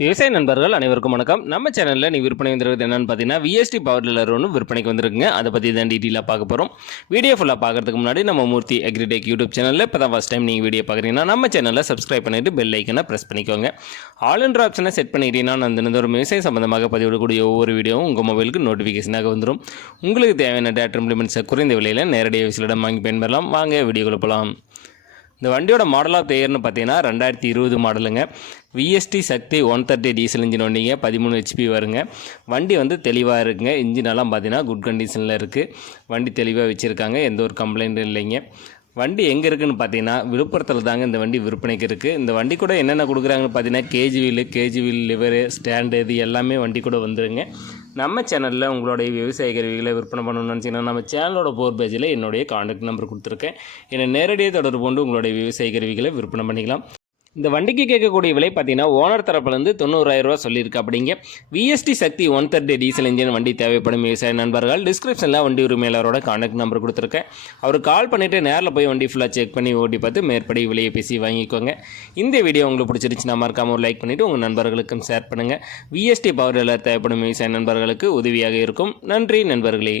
விவசாய நண்பர்கள் அனைவருக்கும் வணக்கம். நம்ம சேனலில் நீ விற்பனை வந்துருக்குது என்னென்னு பார்த்தீங்கன்னா விஎஸ்டி பவர் டில்லர் ஒன்று விற்பனைக்கு வந்திருக்குங்க. அதை பற்றி தான் டீட்டெயிலாக பார்க்க போகிறோம் வீடியோ ஃபுல்லாக பார்க்கறதுக்கு முன்னாடி நம்ம மூர்த்தி அக்ரிடெக் யூடியூப் சேனலில் இப்போ தான் ஃபஸ்ட் டைம் நீங்கள் வீடியோ பார்க்குறீங்கன்னா நம்ம சேனலில் சப்ஸ்கிரைப் பண்ணிட்டு பெல் ஐக்கனை ப்ரெஸ் பண்ணிக்கோங்க. ஆல் என்ற ஆப்ஷனை செட் பண்ணிட்டீங்கன்னா நான் தினந்தோறும் விவசாயம் சம்மந்தமாக பதிவிடக்கூடிய ஒவ்வொரு வீடியோவும் உங்கள் மொபைலுக்கு நோட்டிஃபிகேஷனாக வந்துடும் உங்களுக்கு தேவையான டேட்டா இம்ப்ளிமெண்ட்ஸை குறைந்த விலையில் நேரடியாக விசிலிடம் வாங்கி பயன்பெறலாம். வாங்க வீடியோக்குள்ள போகலாம் இந்த வண்டியோட மாடல் ஆஃப் இயர்னு பார்த்தீங்கன்னா ரெண்டாயிரத்தி இருபது மாடலுங்க VST Shakti one thirty diesel engine வண்டிங்க பதிமூணு ஹெச்பி வருங்க. வண்டி வந்து தெளிவாக இருக்குங்க. இன்ஜினெல்லாம் பார்த்தீங்கன்னா குட் கண்டிஷனில் இருக்குது வண்டி தெளிவாக வச்சுருக்காங்க. எந்த ஒரு கம்ப்ளைண்ட்டும் இல்லைங்க. வண்டி எங்கே இருக்குதுன்னு பார்த்தீங்கன்னா விழுப்புரத்தில் தாங்க இந்த வண்டி விற்பனைக்கு இருக்குது இந்த வண்டி கூட என்னென்ன கொடுக்குறாங்கன்னு பார்த்தீங்கன்னா KG wheel KG wheel lever stand இது எல்லாமே வண்டி கூட வந்துருங்க. நம்ம சேனலில் உங்களுடைய விவசாய கருவிகளை விற்பனை பண்ணணும்னு நினச்சிங்கன்னா நம்ம சேனலோட போர் பேஜில் என்னுடைய காண்டாக்ட் நம்பர் கொடுத்துருக்கேன். என்னை நேரடியாக தொடர்பு கொண்டு உங்களுடைய விவசாய கருவிகளை விற்பனை பண்ணிக்கலாம். இந்த வண்டிக்கு கேட்கக்கூடிய விலை பார்த்தீங்கன்னா ஓனர் தரப்புலேருந்து தொண்ணூறாயிரம் ரூபா சொல்லியிருக்கு. அப்படிங்க. VST Shakti one thirty diesel engine வண்டி தேவைப்படும் விவசாய நண்பர்கள். டிஸ்கிரிப்ஷனில் வண்டி உரிமையாளரோட காண்டாக்ட் நம்பர் கொடுத்துருக்கேன். அவர் கால் பண்ணிவிட்டு நேரில் போய் வண்டி ஃபுல்லாக செக் பண்ணி ஓட்டி பார்த்து மேற்படி விலையை பேசி வாங்கிக்கோங்க. இந்த வீடியோ உங்களுக்கு பிடிச்சிருச்சுன்னா மறக்காமல் ஒரு லைக் பண்ணிவிட்டு உங்கள் நண்பர்களுக்கும் ஷேர் பண்ணுங்கள் விஎஸ்டி பவர் டில்லர் தேவைப்படும் விவசாய நண்பர்களுக்கு உதவியாக இருக்கும். நன்றி நண்பர்களே.